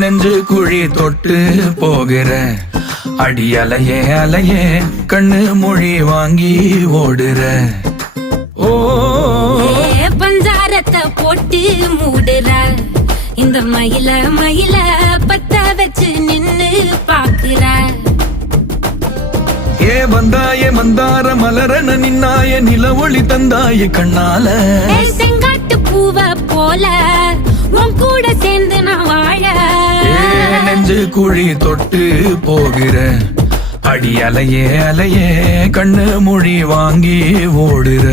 நெஞ்சு குழி தொட்டு போகிற அடி அலையே அலையே கண்ணு மொழி வாங்கி ஓடுற. ஓ பஞ்சாரத்தை போட்டு மூடுற இந்த மயில மயில பத்த வச்சு நின்னு பாக்குற. வந்தாய மந்தார மலரன நின்னாய நில ஒளி தந்தாய கண்ணால. செங்காட்டு பூவ போல உன் கூட சேர்ந்து நான் வாழ. நெஞ்சு குழி தொட்டு போகிற அடி அலையே அலையே கண்ணு மொழி வாங்கி ஓடுற.